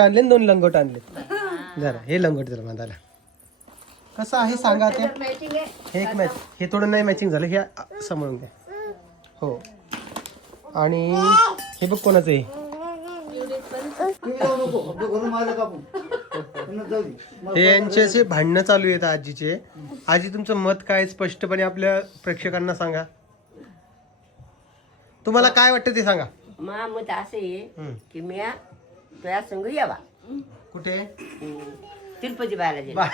आणले आणि दोन लंगोट आणले. जरा हे लंगोट जरा बांधायला कसं आहे सांगा ते? हे एक मॅच हे थोडं नाही मॅचिंग झालं हे समोरून घ्या. हो. आणि हे बघ कोणाचं आहे. तुम्ही जाऊ नको फक्त घरून माझं कापून त्यांना जाऊ दे मला हे यांचे असे भांडणं चालू आहेत आजीचे. आजी तुमचं मत काय स्पष्टपणे आपल्या प्रेक्षकांना सांगा. तुम्हाला काय वाटतं ते सांगा. मा मत असं हम्म. की मी तुझ्या संग यावा कुठे. तिरुपती बालाजी. बा-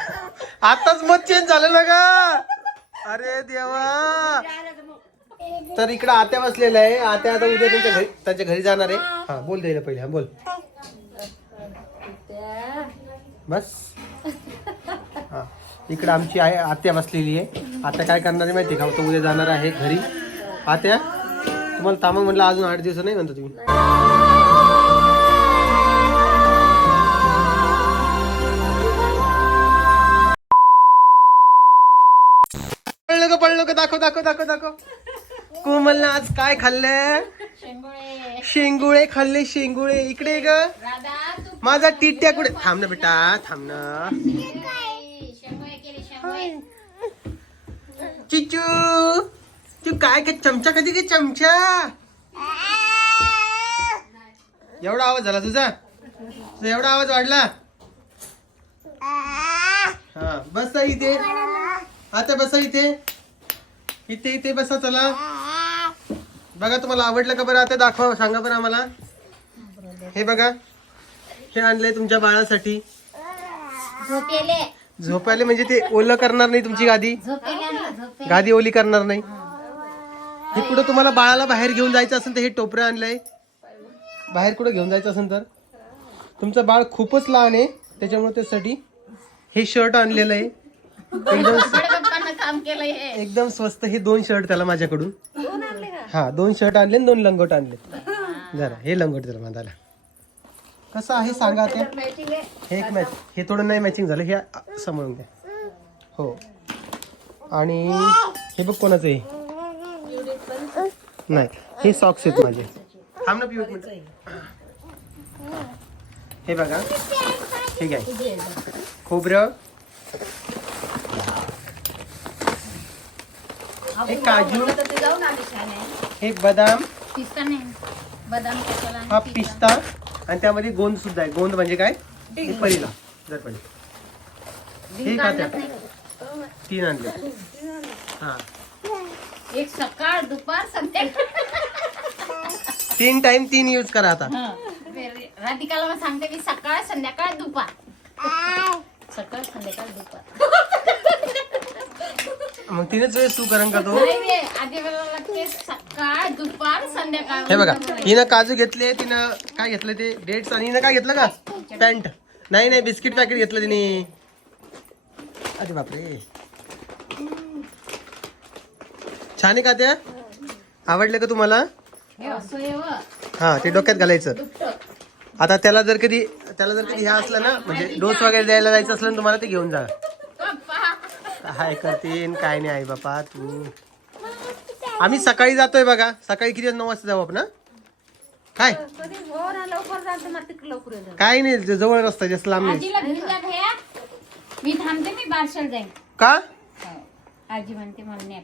आताच मत चेंज झालं ना का अरे देवा. तर इकडे आत्या बसलेल्या आहे. आत्या आता उद्या त्यांच्या घरी त्यांच्या घरी जाणार आहे. हा बोल द्यायला पहिले हा बोल. बस. हा इकडे आमची आहे आत्या बसलेली आहे. आता काय करणार आहे माहिती आहे का? तो उद्या जाणार आहे घरी. आत्या तुम्हाला थांबा म्हटलं अजून आठ दिवस नाही म्हणता तुम्ही. का दाखव दाखव दाखव दाखव. कोमलनं आज काय खाल्लंय? शेंगुळे. खाल्ले शेंगुळे. इकडे ग. माझा टिट्या कुठे? थांब ना बेटा थांब ना. चिचू तू काय काय चमचा कधी काय चमचा? एवढा आवाज झाला तुझा? तुझा एवढा आवाज वाढला? हा बसा इथे. आता बसा इथे. इथे इथे बसा चला. बघा तुम्हाला आवडलं का बरं? आता दाखवा सांगा बरं आम्हाला. हे बघा. हे आणलंय तुमच्या बाळासाठी. झोपायला म्हणजे ते ओलं करणार नाही तुमची गादी? गादी ओली करणार नाही. हे कुठं तुम्हाला बाळाला बाहेर घेऊन जायचं असेल तर हे टोपरं आणलंय. बाहेर कुठं घेऊन जायचं असेल तर. तुमचं बाळ खूपच लहान आहे त्याच्यामुळे त्यासाठी हे शर्ट आणलेलं आहे. एकदम काम केलं हे. एकदम स्वस्त हे दोन शर्ट त्याला माझ्याकडून. हा दोन शर्ट आणले आणि दोन लंगोट आणले. जरा हे लंगोट जरा बांधायला कसं आहे सांगा ते? हे एक मॅच हे थोडं नाही मॅचिंग झालं हे समोरून घ्या. हो. आणि हे बघ कोणाचं आहे? नाही हे सॉक्स आहेत माझे. थांब ना पिऊ एक मिनिट. हे बघा. ठीक आहे खोबरं. हे काजू हे बदाम पिस्ता नाही बदाम हा पिस्ता. आणि त्यामध्ये गोंद सुद्धा आहे. गोंद म्हणजे काय? परीला जर पण हे तीन आणले. हा. एक सकाळ दुपार संध्याकाळ तीन टाइम तीन यूज़ करा आता. राधिकाला सांगते मी सकाळ संध्याकाळ दुपार. सकाळ संध्याकाळ दुपार. मग तीनच वेळेस तू करण का तो हे बघा हिनं काजू घेतले तिनं काय घेतलं ते? डेट्स आणि हिनं काय घेतलं का? पॅन्ट. नाही नाही बिस्किट पॅकेट घेतलं तिने. अरे बापरे. छान आहे का त्या? आवडलं का तुम्हाला? हे. हा ते डोक्यात घालायचं. आता त्याला जर कधी त्याला जर कधी ह्या असलं ना म्हणजे डोस वगैरे द्यायला जायचं असलं ना तुम्हाला ते घेऊन जा. काय करतीन काय नाही आई बापा तू. आम्ही सकाळी जातोय बघा. सकाळी किती नऊ वाजता जाऊ आपण हा? काय. काय नाही ज- जवळ रस्ता जास्त लांब नाही आजीला घेऊन जा भैया. मी थांबते मी बारशाला जाईन. का? हो. आजी म्हणते मला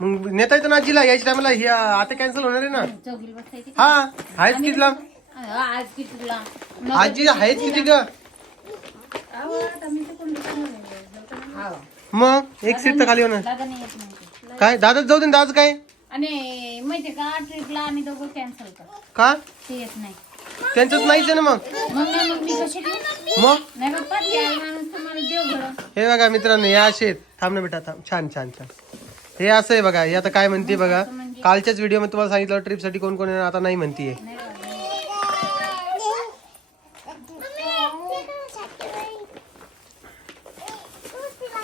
मग नेता येतं ना आजीला? यायच्या टायमाला ही आता कॅन्सल होणार आहे ना? चौघीला बसायची हा आहेच किती लांब आज किती तुला आजी आहेच किती ग. हा. मग? एक सीट तर खाली होणार. दादा नाही येत म्हणते. काय? दादाच जाऊ दे ना, दादाच काय? आणि माहितीये का ट्रिपला आम्ही दोघं कॅन्सल कर. का? ते येत नाही. त्यांचंच नाहीच आहे ना मग? मग नाही मग मी कशी देऊ? मग? नाही बाप्पा ते आई माणूस तुम्हाला देव घडं हे बघा मित्रांनो या असे आहेत. थांब ना बेटा थांब. छान छान छान. हे असं आहे बघा. हे आता काय म्हणते बघा? कालच्याच व्हिडिओमध्ये तुम्हाला सांगितलं ट्रिपसाठी कोण कोण येणार? आता नाही म्हणतीये. नाही बाबा.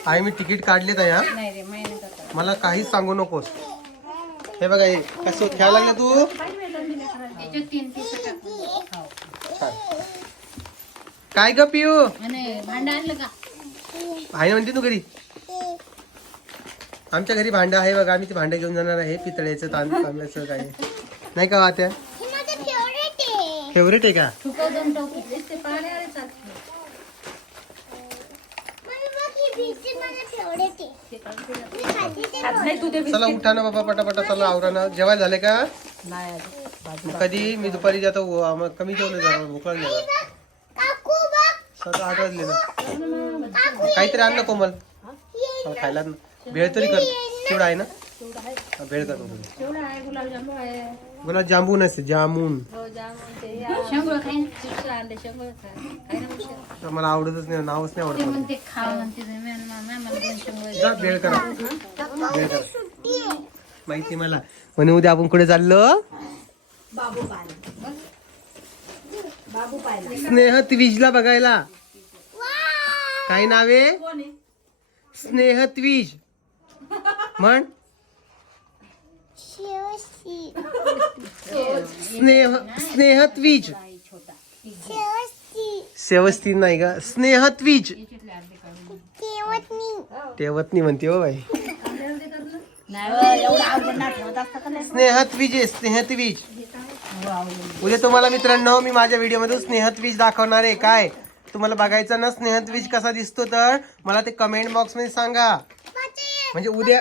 आई मी तिकीट काढले तर या नाही रे महिने करतात मला काहीच सांगू नकोस. हे बघा हे कसं खेळायला लागलं तू? त्याच्यात तीन पीस. छान. काय ग पिऊ आणि भांडं आणलं का? आहे ना म्हणते तू घरी. आमच्या घरी भांडं आहे बघा आम्ही ते भांडं घेऊन जाणार आहे पितळेचं तां तांब्याचं काय नाही का वात्या फेवरेट आहे. का? ठुकव दोन टोकी ते चला उठा ना बाबा पटापटा चला आवरा ना. जेवाय झाले का? मग कधी? मी दुपारी जातो व- कमी जेवलं जाणार भूक लागली सात आठ वाजले ना. काहीतरी आण ना कोमल. मला खायला. ना. भेळ तरी कर. चिवडा आहे ना? गुलाब जांबून असते जामून. हो जामुन. मला आवडतच नाही नावच नाही आवडत मला. म्हणते खाव म्हणते ते. मी मामा मला दोन शेंगोळ जा भेळ करा. भेळ करा. माहिती मला. म्हणे उद्या आपण कुठे चाललो? स्नेह त्विजला बघायला. काय नावे स्नेह त्विज म्हण. स्नेह स्नेह त्विज सेवस्ती नाही का स्नेह त्विज तेवतनी म्हणते हो बाई. स्नेहत्वीज आहे स्नेहत्वीज उद्या तुम्हाला मित्रांनो मी माझ्या व्हिडिओ स्नेहत्वीज दाखवणार आहे. काय? तुम्हाला बघायचं ना स्नेहत्वीज कसा दिसतो तर मला ते कमेंट बॉक्समध्ये सांगा. म्हणजे उद्या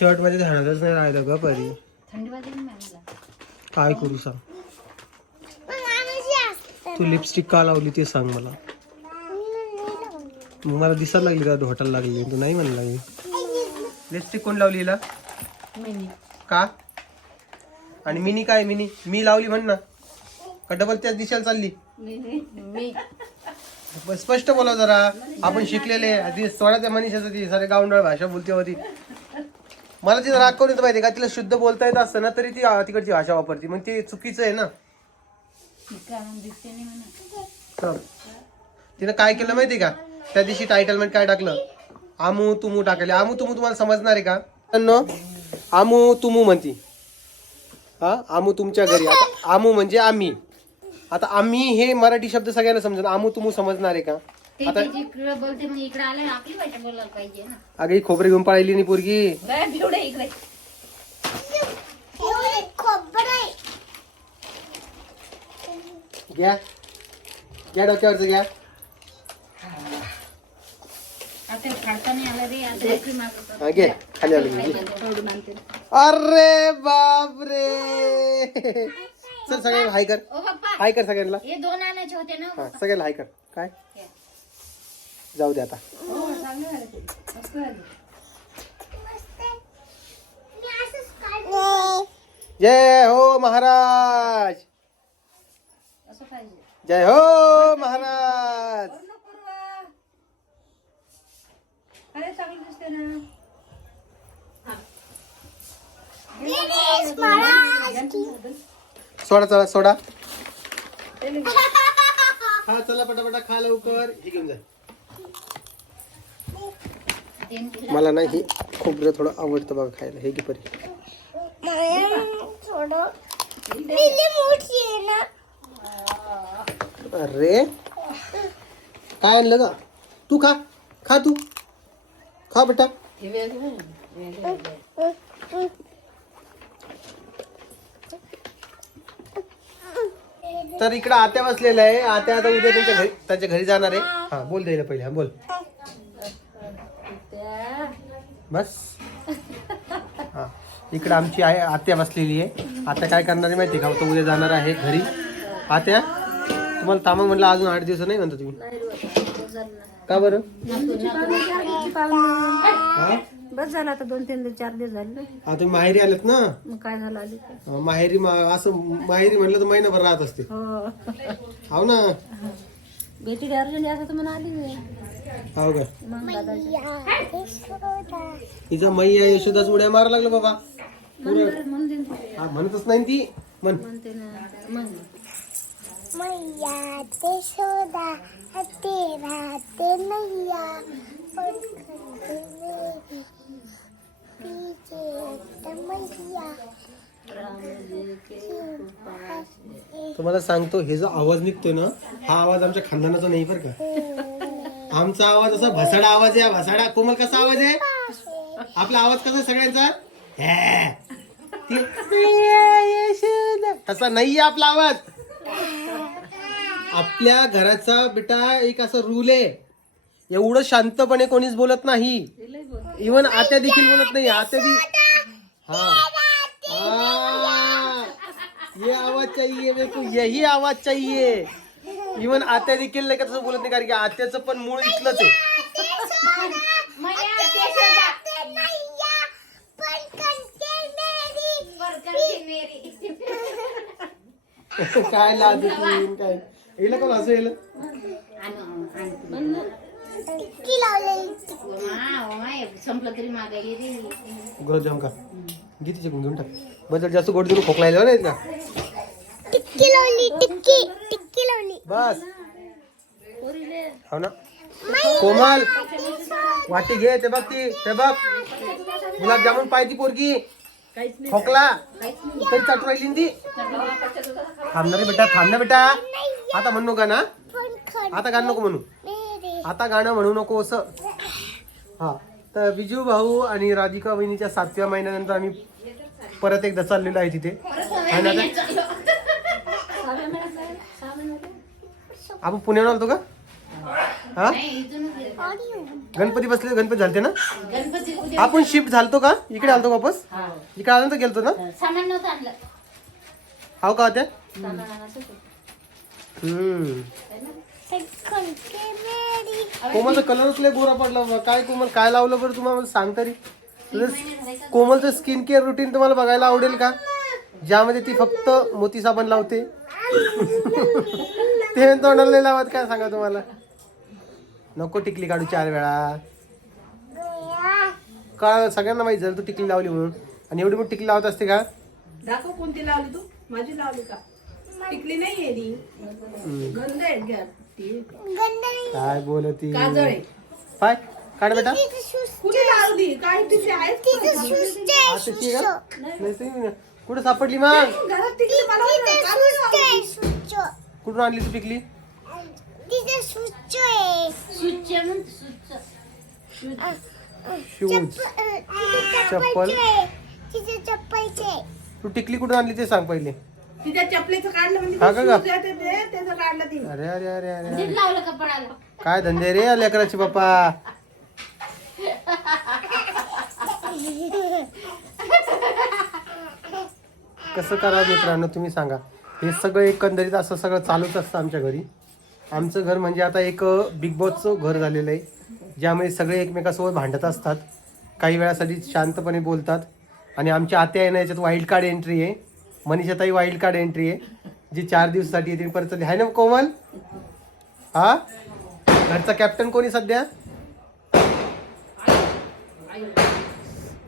शर्टमध्ये धाडतच नाही राहिलं ग परी. थंडी वाजली ना मला काय करू सांग. तू लिपस्टिक का लावली ते सांग मला. मग मला दिसायला लागली का? ढोटायला लागली तू नाही म्हणला लिपस्टिक कोण लावली हिला? का? आणि मिनी काय? मिनी? मी लावली म्हण ना. का डबल त्याच दिशेला चालली? मी. स्पष्ट बोला जरा. आपण शिकलेले आधी सोळा त्या मनीषाचं ती. सारे गावंडळ भाषा बोलते होती. मला तिला राग करून येतं माहिती का? तिला शुद्ध बोलता येत असतं ना तरी ती आ, तिकडची भाषा वापरते. मग ते चुकीचं आहे ना. काय तिनं काय केलं माहिती का? त्या दिवशी टायटलमेंट काय टाकलं? आमू तुमू टाकले. आमू तुमू तुम्हाला समजणार आहे का? मित्रांनो, आमू तुमू म्हणती. हा? आमू तुमच्या घरी. आता आमू म्हणजे आम्ही. आता आम्ही हे मराठी शब्द सगळ्यांना समजून आमू तुमू समजणार आहे का? आता बोलते मग इकडे आले आपली भाषा बोलायला पाहिजे ना. अगं ही खोबरे घेऊन पळायली नाही पोरगी. बाय बिवडे इकडे. घ्या. घ्या डोक्यावरचं घ्या. आता काढता नाही आलं रे आता इकडे मागं हा, घे. खाली आलं घे. सोडून आणते अरे बापरे. चल सगळ्यांना हाय कर. ओ पप्पा हाय कर सगळ्यांना. हे दोन आणायचे होते ना हा सगळ्यांना हाय कर. काय? जाऊ दे आता. जय हो महाराज. जय हो महाराज. सोडा चला सोडा. हा चला पटापटा खा लवकर. हे घेऊन जा. मला नाही हे खोबरं थोडं आवडतं बघा खायला. हे की परी. अरे. काय आणलं का तू खा. खा तू. खा बेटा. तर इकडं आत्या बसलेल्या आहे. आत्या आता उद्या त्यांच्या घरी त्यांच्या घरी जाणार आहे. हा बोल द्यायला पहिले. हा बोल. बस. हा. इकडे आमची आहे आत्या बसलेली आहे. आत्या काय करणार आहे माहिती का? तो उद्या जाणार आहे घरी. आत्या तुम्हाला थांबा म्हटलं अजून आठ दिवस नाही म्हणता तुम्ही? का बरं? हा? बस झालं आता दोन तीन चार दिवस झाले. हा तुम्ही माहेरी आलेत ना? मग काय झालं आली माहेरी मा- असं माहेरी म्हटलं तर महिनाभर राहत असते हो. हो ना? बेटी अर्जंट असं आली मी हो का? मग दादा तिचा मैया यशोदाच उड्या मारा लागलं बाबा. पुरं. म्हणून देईन हा, म्हणतच नाही ती. म्हण. म्हणते ना मग मैया ते शोधा मैया. तुम्हाला सांगतो हे जो आवाज निघतोय ना हा आवाज आमच्या खानदानाचा नाही बरं का. आमचा आवाज असा भसाडा आवाज आहे भसाडा. कोमल कसा आवाज आहे? आपला आवाज कसा सगळ्यांचा? तसा नाही आहे आपला आवाज. आपल्या घराचा बेटा एक असं रूल आहे. एवढं शांतपणे कोणीच बोलत नाही. इवन आत्या देखील बोलत नाही. आत्या हा. ये आवाज चाहिए मेरे को यही आवाज चाहिए। इवन आत्या देखील नाही का तसं बोलत नाही कारण की आत्याचं पण मूळ इथलंच आहे. मैया यशोदा, पण कंटे मेरी वरकरची मेरी. काय लाज येते, काय? येईल का असं येईल? संपलं तरी मागायली गुलाबजाम का? घे तिचे घेऊन टाक. जर जास्त गोड देऊन खोकला येईल नाही का टिक्की लावली टिक्की टिक्की लावली. बस. हो ना? कोमल. वाटी घे ते बघ ती ते बघ. गुलाबजामुन पाहिजे पोरगी. खोकला. तरी चाटू राहिली ना ती. थांबणार बेटा थांब ना बेटा. आता म्हणू का ना आता गाणं नको म्हणू. आता गाणं म्हणू नको असं. हा. तर विजू भाऊ आणि राधिका वहिनीच्या सातव्या महिन्यानंतर आम्ही परत एकदा चाललेलो आहे तिथे. आणि आता आपण पुण्यावर आलतो का? हा. गणपती बसले गणपती झालते ना? आपण शिफ्ट झालतो का? इकडे आलतो वापस? इकडे आल्यानंतर गेलतो ना? सामान नव्हतं आणलं. हाव का त्या? हम्म. कोमलचा कलरच लय गोरा पडला. काय कोमल काय लावलं बरं तुम्हाला? सांग तरी. तुझं कोमलचं स्किन केअर रुटीन तुम्हाला बघायला आवडेल का? ज्यामध्ये ती फक्त मोती साबण लावते. ते तोंडाला नाही लावत काय सांगा तुम्हाला? नको टिकली काढू चार वेळा. का सगळ्यांना माहिती झालं तू टिकली लावली म्हणून? आणि एवढी मोठी टिकली लावत असते का? दाखव कोणती लावली तू? माझी लावली का? टिकली नाही आहे ती गंध आहे घ्या. ती गंधळी काय बोलती? काजळ पाय काढ बेटा. कुठे लावली? काय तिथे आहेत? तिचं सुस्त आहे आता ती आहे का? नाही ती- कुठं सापडली मग? घरात मला वाटलं काजळ कुठून आणली तू टिकली शूज. चप्पल. चप्पलचे आहे. तिचं चप्पलचे आहे. तू टिकली कुठून आणली ते सांग पहिले. तिच्या चपलीचं काढलं म्हणजे हा का ग? शूज आहे ते- ते त्याचं काढलं ती अरे अरे अरे अरे अरे. नीट लावलं कपडाला काय धंदे रे या लेकराची बाप्पा कसं करा मित्रांनो तुम्ही सांगा. हे सगळं एकंदरीत असं सगळं चालूच असतं आमच्या घरी. आमचं घर म्हणजे आता एक बिग बॉसचं घर झालेलं आहे. ज्यामध्ये सगळे एकमेकासोबत भांडत असतात. काही वेळासाठी शांतपणे बोलतात. आणि आमच्या आत्या आहे ना याच्यात वाईल्ड कार्ड एंट्री आहे. मनीषाताई वाईल्ड कार्ड एंट्री आहे जी चार दिवसासाठी येते परत चालली. आहे ना कोमल? हा? घरचा कॅप्टन कोणी सध्या?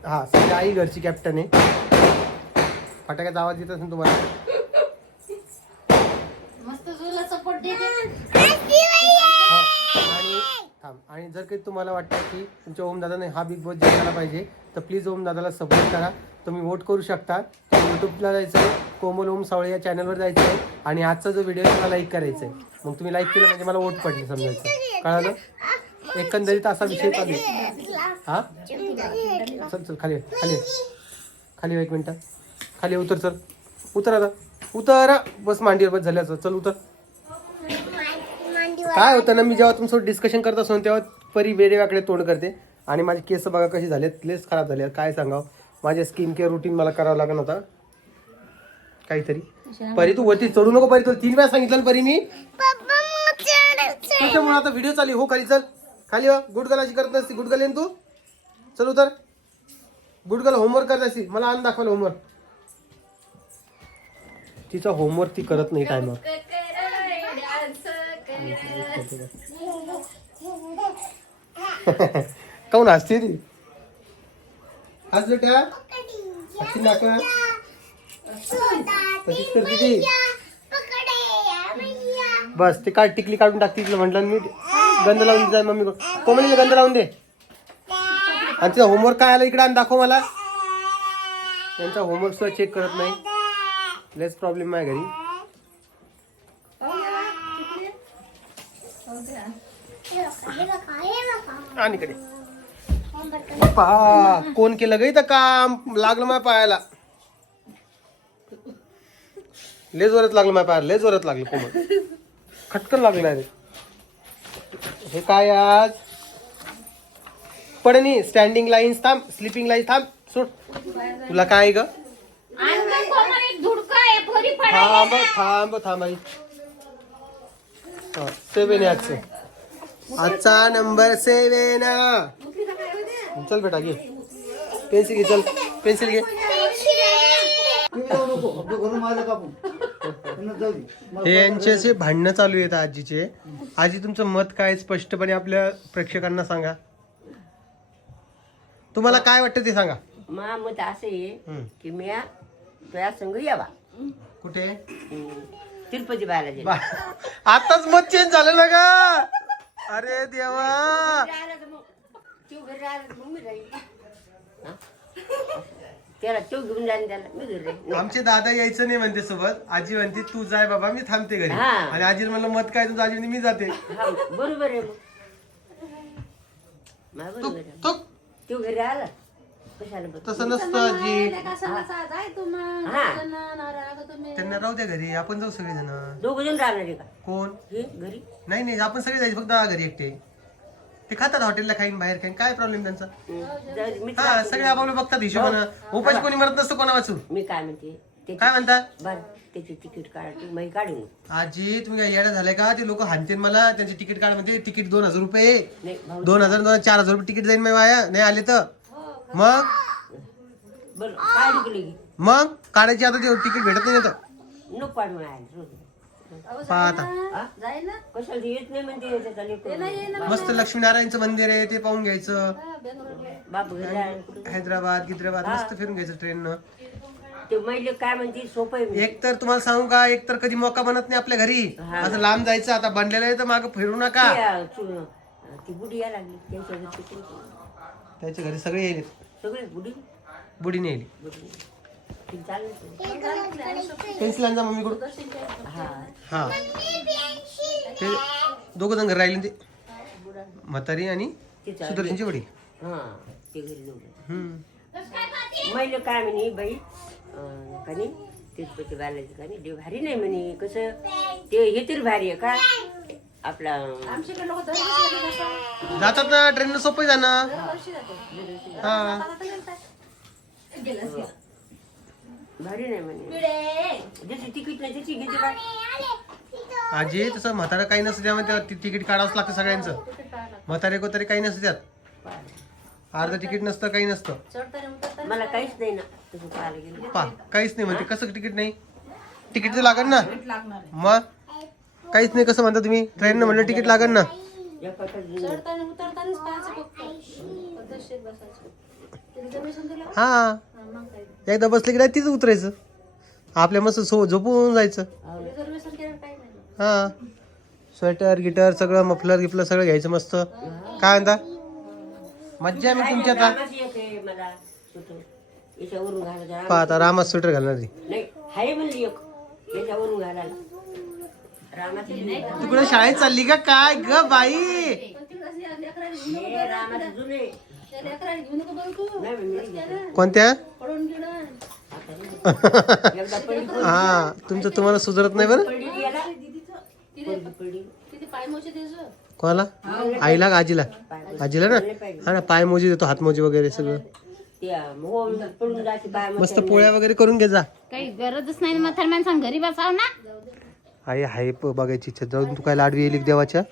हा सध्या आई घरची कॅप्टन आहे. फटाक्याचा आवाज येत असेल तुम्हाला मस्त तुला सपोर्ट देते हा. आणि थांब. आणि जर काही तुम्हाला वाटतं की तुमच्या ओम दादाने हा बिग बॉस जिंकायला पाहिजे तर प्लीज ओम दादाला सपोर्ट करा. तुम्ही वोट करू शकता. यूट्यूबला जायचं आहे कोमल ओम सावळे या चॅनलवर जायचं आहे आणि आजचा जो व्हिडिओ आहे मला लाईक करायचा आहे मग तुम्ही लाईक केलं म्हणजे मला वोट पडले समजायचं. कळालं? एकंदरीत असा विषय चालू आहे. हा? चल चल खाली खाली खाली एक मिनटं. खाली उतर चल. उतर आता. उतर. बस मांडीवर बस झाल्याचं चल उतर. काय होतं ना मी जेव्हा तुमचं डिस्कशन करत असतो तेव्हा परी वेडेवाकडे तोंड करते. आणि माझे केस बघा कसे झालेत लेस खराब झाले काय सांगावं? माझे स्किन केअर रुटीन मला करावं लागत होता काहीतरी. परी तू वरती चढू नको परी. तुला तीन वेळा सांगितलं परी मी. त्याच्यामुळे आता व्हिडिओ चालू हो खाली चल. खाली गुडगल अशी करत नसती. गुडगल येईन तू. चल उतर. गुडगल होमवर्क करत असती. मला आण दाखवायला होमवर्क तिचा होमवर्क ती करत नाही टायमवर काऊन हसते ती हस बेटा हसी नाका तशीच करते ती बस ते काय टिकली काढून टाकते तिला म्हटलं मी गंध लावून जाय मम्मी कोमलीला गंध लावून दे. आणि तिचा होमवर्क काय आला इकडे आणि दाखव मला. त्यांचा होमवर्क सुद्धा चेक करत नाही. लेस प्रॉब्लेम आहे घरी. आणि इकडे पहा कोण केलं ग इथं काम लागलं माझ्या पायाला लय जोरात लागलं माझ्या पायाला लय जोरात लागलं कोमल खटकन लागलं अरे हे काय आज पडणी स्टँडिंग लाईन्स थांब स्लिपिंग लाईन थांब सोड तुला काय आहे ग अंदर कोमल एक धुडका आहे फरी पडायला थांब थांब थांब आई सेवन आजचं आजचा नंबर सेवन. चल बेटा घे. पेन्सिल घे चल. पेन्सिल घे. हे यांच्याशी भांडणं चालू आहेत आजीचे. आजी तुमचं मत काय? स्पष्टपणे आपल्या प्रेक्षकांना सांगा. तुम्हाला काय वाटतं ते सांगा. मा मत असं. की मी तुझ्या संग यावा. कुठे. तिरुपती बालाजी. बा- आताच मत चेंज झालं ना का अरे देवा. तू घरी राहिला तर मग मी राहील हा? त्याला तो घेऊन जाईन त्याला. मी घरी राहील आमचे दादा यायचं नाही म्हणते सोबत. आजी म्हणते तू जाय बाबा मी थांबते घरी. हा. आणि आजी म्हणलं मत काय तुझं? आजी म्हणते मी जाते. हा बरोबर आहे मग. मा तो बरोबर आहे. तो तू घरी आला. कशाला बघ तसं नसतं आजी हा. त्यांना राहू द्या घरी आपण जाऊ सगळे जण दोघ जण राहणार आहे का? कोण? हे घरी? नाही नाही आपण सगळे जायचे फक्त घरी एकटे. ते खातात हॉटेलला खाईन बाहेर खाईन काय प्रॉब्लेम त्यांचा? हम्म. जाऊ दे, मी हा सगळे आपापले बघतात हिशोबानं. उपाशी कोणी मरत नसतं कोणा वाचून मी काय म्हणते? काय म्हणता? बर त्याची तिकीट काढ मी काढून आजी तुम्ही काय येडा झालाय का? ते लोक हाणतील मला. त्यांची तिकीट काढ म्हणते तिकीट दोन हजार रुपये. नाही भाऊ दोन हजार दोन चार हजार रुपये तिकीट जाईन माझ्या वाया. नाही आले तर. मग? बरं काढ गेली की मग? काढायची आता ते तिकीट भेटत नाही आता नको काढ म्हणायला पहा आता. जाय ना. कशाला येत नाही म्हणते लेकरं. मस्त लक्ष्मीनारायणचं मंदिर आहे ते पाहून घ्यायचं. बाप घरी? हैदराबाद गिद्राबाद मस्त फिरून घ्यायचं ट्रेननं ते महिले काय म्हणते सोपं आहे म्हणे. एक तर तुम्हाला सांगू का एक तर कधी मोका बनत नाही आपल्या घरी. असं लांब जायचं आता बनलेलं आहे तर माग फिरू नका. त्या चु- ती बुडी यायला लागली त्यांच्या घरचे? त्याच्या घरी सगळे येईल सगळे बुडी? बुडी ती चालली पेन्सिल आणजा मम्मीकडून हा. हा. ते दोघं जण घरी राहिले ते? म्हातारी आणि सुदर्शनची वडी हा ते घरी जाऊ हम्म. महिले काय म्हणे बाई अं, का नाही तिरुपती बालाजी का नाही देव भारी नाही म्हणे कसं? ते हे तरी भारी आहे का? आपला आमच्याकडे लोक जातात ना ट्रेन सोपं जाणं. हा. भारी नाही म्हणे. ज्याची तिकीट नाही त्याची घेते काय आजी तसं म्हातारा काही नसतं त्यामुळे त्या ति- तिकीट काढावंच लागतं सगळ्यांचं. म्हातारे कोतारे काही नसतं त्यात. अर्ध तिकीट नसतं काही नसतं. मला काहीच नाही ना तसं पाहायला गेलं. पा काहीच नाही म्हणते कसं तिकीट नाही? तिकीट तर लागेल ना. मग? काहीच नाही कसं म्हणता तुम्ही? ट्रेननं म्हणलं तिकीट लागेल ना. एका एका जण- चढताना उतरतानाच पाहायचं फक्त. पद्धतशीर बसायचं. ते रिझर्वेशन दिलं? हा. हा, मग काय? एकदा बसले की नाही तीच उतरायचं. आपल्या मस्त सो झोपून जायचं. रिझर्वेशन केलं काही नाही हा. स्वेटर गिटर सगळं मफलर गिफलर सगळं घ्यायचं मस्त. काय म्हणता? मज्जा मी तुमच्या आता. आहे मला याच्यावरून पहा आता रामात स्वेटर घालणार ती नाही हाय म्हणली एक. याच्यावरून घालायला तिकडे शाळेत चालली का काय? ग बाई. कोणत्या? हा तुमचं तुम्हाला सुधरत नाही बरं? कोणाला? आईला का आजीला? आजीला ना? हा ना पाय मोजी देतो हात मोजी वगैरे सगळं. हो मस्त पोळ्या वगैरे करून घे जा. काही गरजच नाही म्हातार माणसांग घरी बसाव ना. आई हाय प- बघायची इच्छा. जाऊन तू काय लाडवी येईल देवाच्या?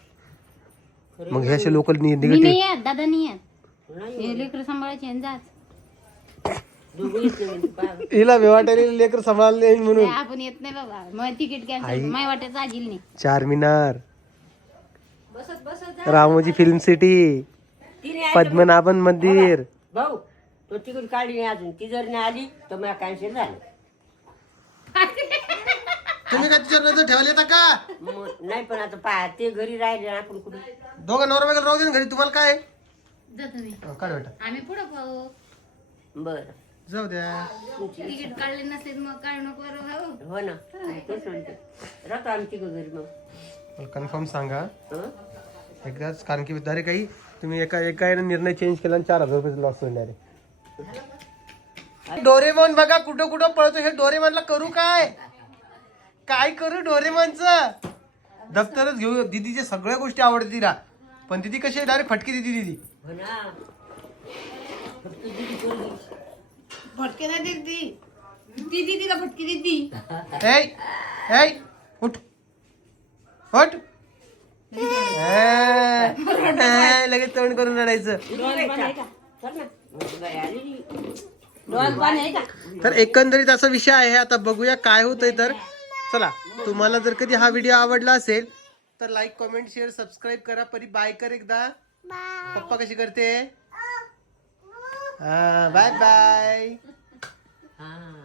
मग हे असे लोक मी निगेटिव्ह नाही येत दादा नाही येत. हे लेकरं सांभाळायचे आणि जाच पाय हिला वाटायला लेकर सांभाळले नाही म्हणून. आपण येत नाही बाबा. मग तिकीट कॅन्सल माय वाटायचं आजील नाही. चार मिनार. रामोजी फिल्म सिटी तिने पद्मनाभन मंदिर. भाऊ तो तिकीट काढली नाही अजून. ती जर नाही आली तर मला कॅन्सल झालं. तुम्ही काय तिच्यावर नजर ठेवायला येता का? मग नाही पण आता पा ते घरी राहिले आपण कुठे दोघं नवरा वगैरे राहू दे ना घरी तुम्हाला काय? जा तुम्ही हो, काढ बेटा आम्ही पुढं पाहू. बर. जाऊ द्या. तिकीट काढले नसले तर मग काढू नको बरं भाऊ. हो ना तेच म्हणते. राहतो आम्ही तिघं घरी मग. कन्फर्म सांगा. हं? एकदाच कारण की दारे काही तुम्ही एका एका याने निर्णय चेंज केला आणि चार हजार रुपये लॉस होईल अरे डोरेमॉन बघा कुठं कुठं पळतो हे डोरेमॉनला करू काय? काय करू डोरेमॉनचं दप्तरच घेऊ. दीदीच्या सगळ्या गोष्टी आवडतात तिला. पण दीदी कशी आहे? डायरेक्ट फटकी देते दीदी. ना दिदी. फटके तिला फटके देती. ऐ ऐ उठ. उठ. लगेच तोंड करून रडायचं. तर एकंदरीत असा विषय आहे. आता बघूया काय होतंय तर. चला तुम्हाला जर कधी हा व्हिडिओ आवडला असेल तर लाईक कमेंट शेअर सबस्क्राईब करा. परी बाय कर एकदा. पप्पा कशी करते? हा बाय बाय हा.